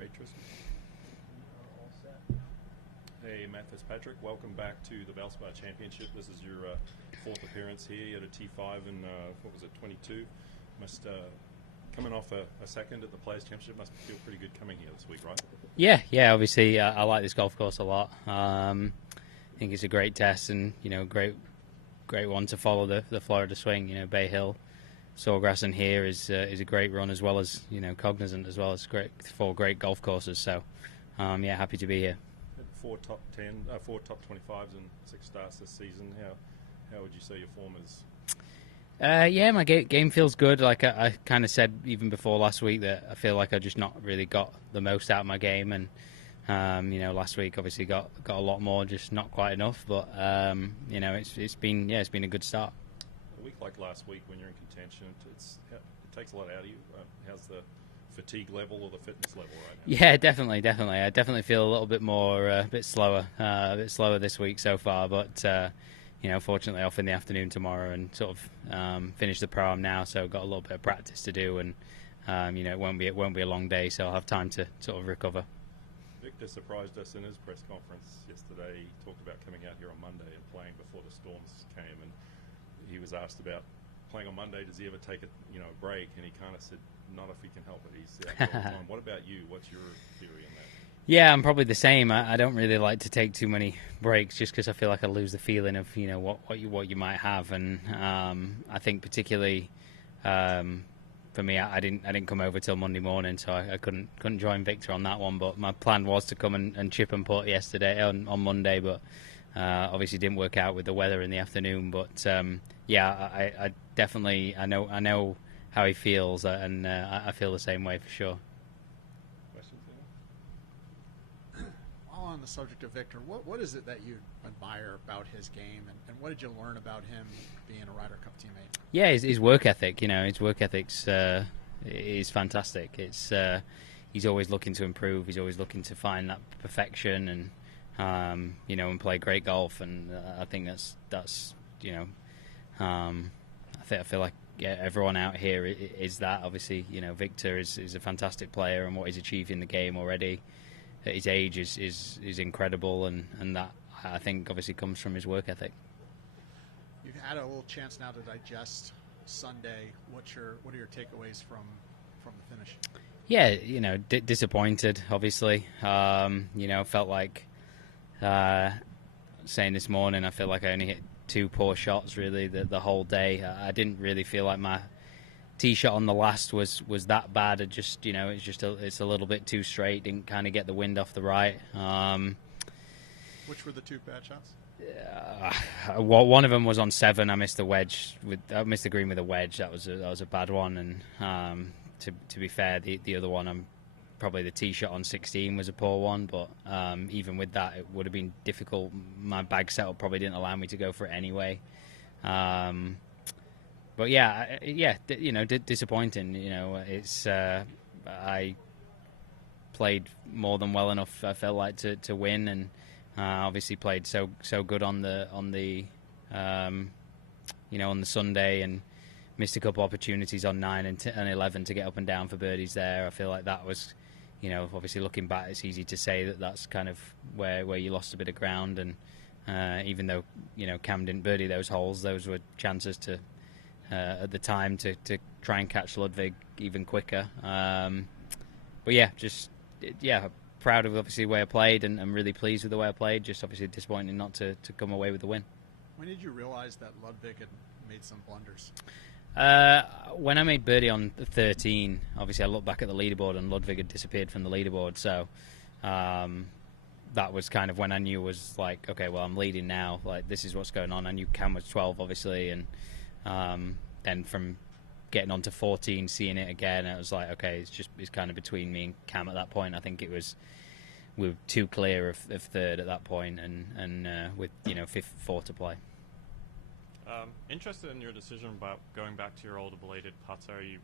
Great, Tristan. All set. Hey, Matt Fitzpatrick, welcome back to the Valspar Championship. This is your fourth appearance here at a T5 in, 22. Must, coming off a second at the Players' Championship, must feel pretty good coming here this week, right? Yeah, obviously I like this golf course a lot. I think it's a great test and, great one to follow the Florida swing. Bay Hill, Sawgrass and here is a great run, as well as, Cognizant, as well as four great golf courses. So, happy to be here. Four top 25s and 6 starts this season. How would you say your form is? My game feels good. Like I kind of said even before last week that I feel like I just not really got the most out of my game, and last week obviously got a lot more, just not quite enough. But it's been a good start. A week like last week when you're in contention, it takes a lot out of you. How's the fatigue level or the fitness level right now? Yeah, definitely. I definitely feel a little bit more, a bit slower this week so far. But fortunately off in the afternoon tomorrow and sort of finish the pro-am now, so got a little bit of practice to do, and it won't be a long day, so I'll have time to sort of recover. Victor surprised us in his press conference yesterday. He talked about coming out here on Monday and playing before the storms came, and he was asked about playing on Monday. Does he ever take a break? And he kind of said, not if he can help it. He's out all the time. What about you? What's your theory on that? Yeah, I'm probably the same. I don't really like to take too many breaks, just because I feel like I lose the feeling of what you might have, and I think particularly for me, I didn't come over till Monday morning, so I couldn't join Victor on that one. But my plan was to come and chip and putt yesterday on Monday, but obviously didn't work out with the weather in the afternoon. But I definitely I know how he feels, and I feel the same way for sure. While on the subject of Victor, what is it that you admire about his game, and what did you learn about him being a Ryder Cup teammate? Yeah, his work ethic. His work ethic's is fantastic. It's he's always looking to improve. He's always looking to find that perfection, and and play great golf. And I think that's I feel like everyone out here is that. Obviously, Victor is a fantastic player, and what he's achieved in the game already at his age is incredible, and that I think obviously comes from his work ethic. You've had a little chance now to digest Sunday. What are your takeaways from the finish? Yeah, disappointed, obviously. Felt like saying this morning, I feel like I only hit 2 poor shots really the whole day. I didn't really feel like my tee shot on the last was that bad. It just it's a little bit too straight. Didn't kind of get the wind off the right. Which were the 2 bad shots? One of them was on 7. I missed the wedge. I missed the green with a wedge. That was a bad one. And to be fair, the other one, probably the tee shot on 16 was a poor one. But even with that, it would have been difficult. My bag setup probably didn't allow me to go for it anyway. But disappointing. It's I played more than well enough. I felt like to win, and obviously played so good on the on the Sunday, and missed a couple opportunities on 9 and 11 to get up and down for birdies there. I feel like that was, obviously looking back, it's easy to say that that's kind of where you lost a bit of ground, and even though Cam didn't birdie those holes, those were chances to. At the time to try and catch Ludwig even quicker. Proud of obviously the way I played, and I'm really pleased with the way I played. Just obviously disappointing not to come away with the win. When did you realize that Ludwig had made some blunders? When I made birdie on 13, obviously I looked back at the leaderboard and Ludwig had disappeared from the leaderboard. So that was kind of when I knew was like, okay, well, I'm leading now. Like, this is what's going on. I knew Cam was 12, obviously, and then from getting on to 14, seeing it again, it was like, okay, it's kind of between me and Cam at that point. I think we were too clear of third at that point, and with 4 to play. Interested in your decision about going back to your older bladed putter. You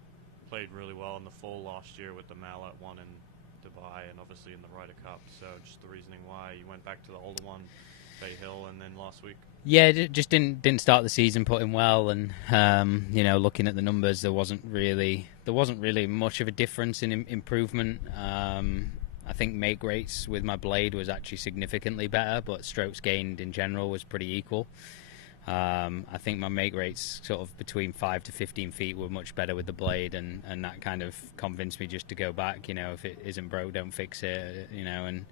played really well in the fall last year with the mallet one in Dubai, and obviously in the Ryder Cup. So just the reasoning why you went back to the older one, Bay Hill, and then last week. Yeah, just didn't start the season putting well, and looking at the numbers, there wasn't really much of a difference in improvement. think make rates with my blade was actually significantly better, but strokes gained in general was pretty equal. I think my make rates sort of between 5 to 15 feet were much better with the blade, and that kind of convinced me just to go back. If it isn't broke, don't fix it. And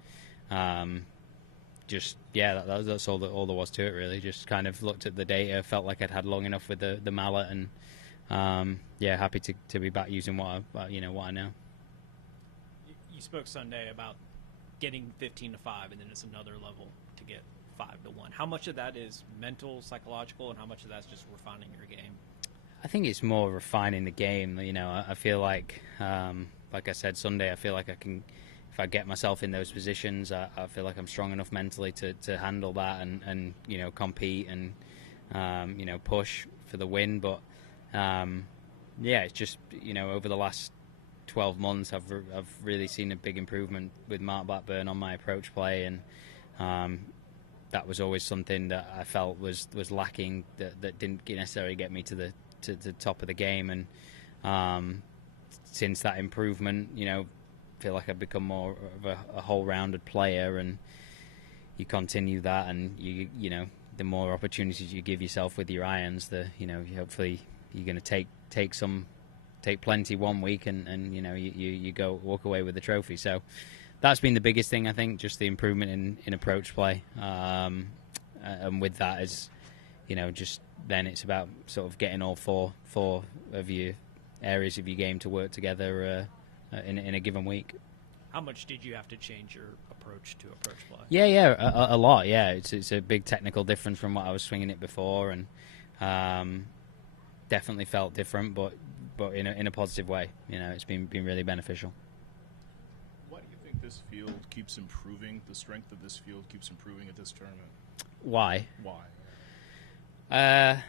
just that's all there was to it really. Just kind of looked at the data, felt like I'd had long enough with the mallet, and happy to be back using what I know. You spoke Sunday about getting 15 to 5, and then it's another level to get 5 to 1. How much of that is mental, psychological, and how much of that's just refining your game? I think it's more refining the game. I feel like I said Sunday, I feel like I can, if I get myself in those positions, I feel like I'm strong enough mentally to handle that and compete and push for the win. But it's just over the last 12 months, I've really seen a big improvement with Mark Blackburn on my approach play, and that was always something that I felt was lacking, that didn't necessarily get me to the top of the game. And since that improvement, feel like I've become more of a whole-rounded player, and you continue that, and you the more opportunities you give yourself with your irons, the hopefully you're going to take plenty one week, and you walk away with the trophy. So that's been the biggest thing, I think, just the improvement in approach play, and with that is just then it's about sort of getting all four of your areas of your game to work together in a given week. How much did you have to change your approach to approach play? A lot. Yeah, it's a big technical difference from what I was swinging it before, and definitely felt different, but in a positive way. It's been really beneficial. Why do you think this field keeps improving? The strength of this field keeps improving at this tournament. Why? I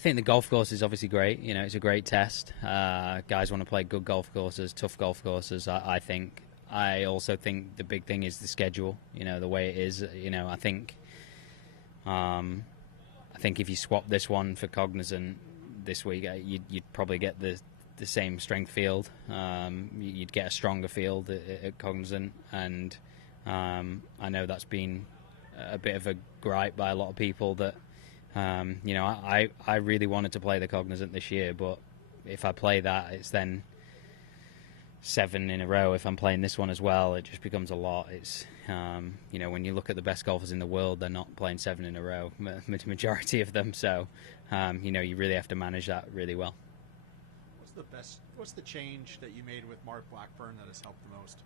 think the golf course is obviously great. It's a great test. Guys want to play good golf courses, tough golf courses. I think. I also think the big thing is the schedule. The way it is. I think if you swap this one for Cognizant this week, you'd probably get the same strength field. You'd get a stronger field at Cognizant, and I know that's been a bit of a gripe by a lot of people that. I really wanted to play the Cognizant this year, but if I play that, it's then 7 in a row. If I'm playing this one as well, it just becomes a lot. It's when you look at the best golfers in the world, they're not playing 7 in a row, majority of them. So you really have to manage that really well. What's the change that you made with Mark Blackburn that has helped the most?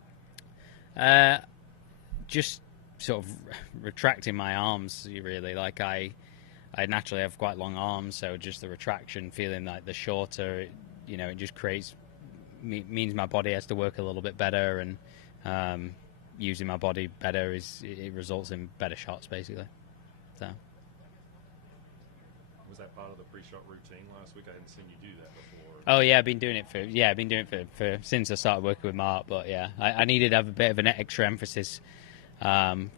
Just sort of retracting my arms, really. Like I naturally have quite long arms, so just the retraction, feeling like the shorter, it just means my body has to work a little bit better, and using my body better it results in better shots, basically. So. Was that part of the pre-shot routine last week? I hadn't seen you do that before. Oh yeah, I've been doing it for since I started working with Mark. But yeah, I needed to have a bit of an extra emphasis. From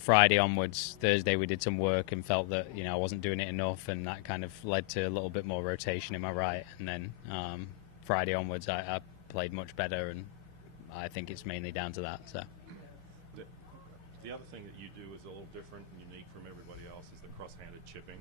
Friday onwards. Thursday we did some work and felt that I wasn't doing it enough, and that kind of led to a little bit more rotation in my right. And then Friday onwards I played much better, and I think it's mainly down to that. So the other thing that you do is a little different and unique from everybody else is the cross-handed chipping.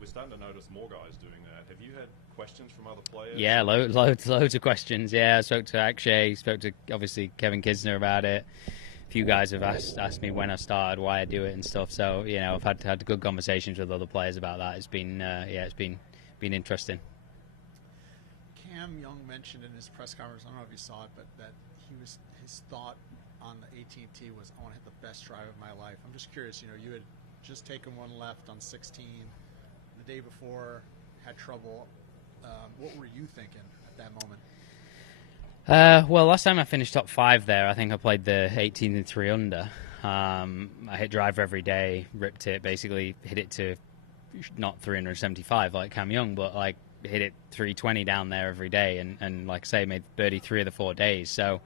We're starting to notice more guys doing that. Have you had questions from other players? Yeah, loads of questions. Yeah, I spoke to Akshay, spoke to obviously Kevin Kisner about it. A few guys have asked me when I started, why I do it and stuff. So I've had good conversations with other players about that. It's been it's been interesting. Cam Young mentioned in his press conference, I don't know if you saw it, but that his thought on the 18T was, I want to hit the best drive of my life. I'm just curious, you had just taken one left on 16 the day before, had trouble. What were you thinking at that moment? Well, last time I finished top 5 there, I think I played the 18 and 3 under. I hit driver every day, ripped it, basically hit it to not 375 like Cam Young, but like hit it 320 down there every day, and like I say, made birdie 3 of the 4 days. So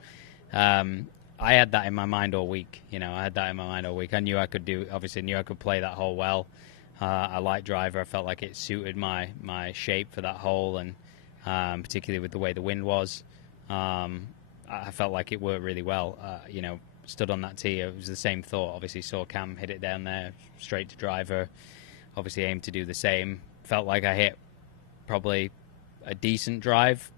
I had that in my mind all week. I knew I could play that hole well. I liked driver. I felt like it suited my shape for that hole, and particularly with the way the wind was. I felt like it worked really well. Stood on that tee, it was the same thought. Obviously saw Cam hit it down there straight to driver. Obviously aimed to do the same. Felt like I hit probably a decent drive.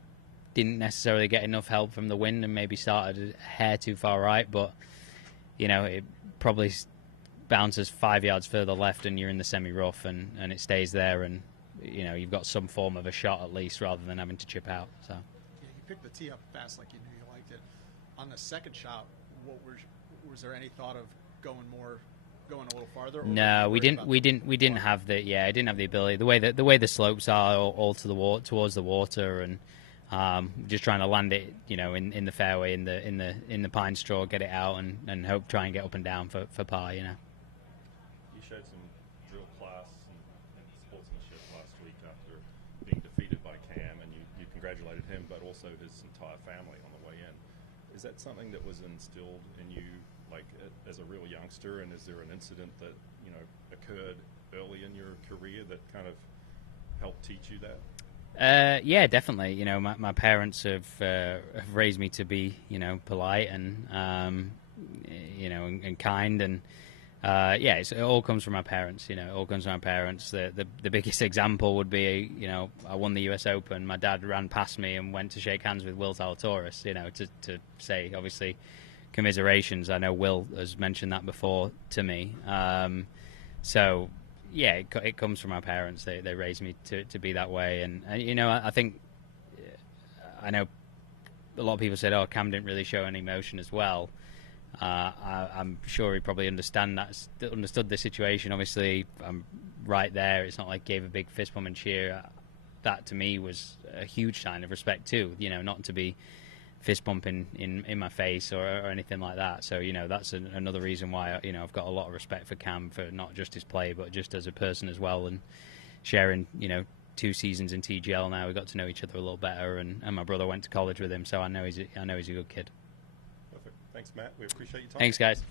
Didn't necessarily get enough help from the wind and maybe started a hair too far right, but it probably bounces 5 yards further left and you're in the semi-rough and it stays there, and you've got some form of a shot at least rather than having to chip out. So Yeah, you picked the tee up fast like you knew you liked it. On the second shot, was there any thought of going a little farther? Or no, we didn't have the I didn't have the ability. The way the slopes are all to the towards the water, and just trying to land it, in the fairway, in the pine straw, get it out, and hope try and get up and down for par. You showed some real class and sportsmanship last week after being defeated by Cam, and you congratulated him, but also his entire family on the way in. Is that something that was instilled in you, like as a real youngster? And is there an incident that occurred early in your career that kind of helped teach you that? Yeah, definitely. My parents have raised me to be, polite and, and kind, and it all comes from my parents. It all comes from my parents. The biggest example would be, I won the U.S. Open. My dad ran past me and went to shake hands with Will Zalatoris. To say obviously commiserations. I know Will has mentioned that before to me. So. Yeah, it comes from my parents. They raised me to be that way, and I think I know a lot of people said, "Oh, Cam didn't really show any emotion as well." I'm sure he probably understood the situation. Obviously, I'm right there. It's not like gave a big fist bump and cheer. That to me was a huge sign of respect too. Not to be fist bumping in my face or anything like that. So that's another reason why I've got a lot of respect for Cam, for not just his play but just as a person as well, and sharing 2 seasons in TGL now. We got to know each other a little better, and my brother went to college with him, so I know he's a good kid. Perfect. Thanks, Matt. We appreciate your time. Thanks, guys.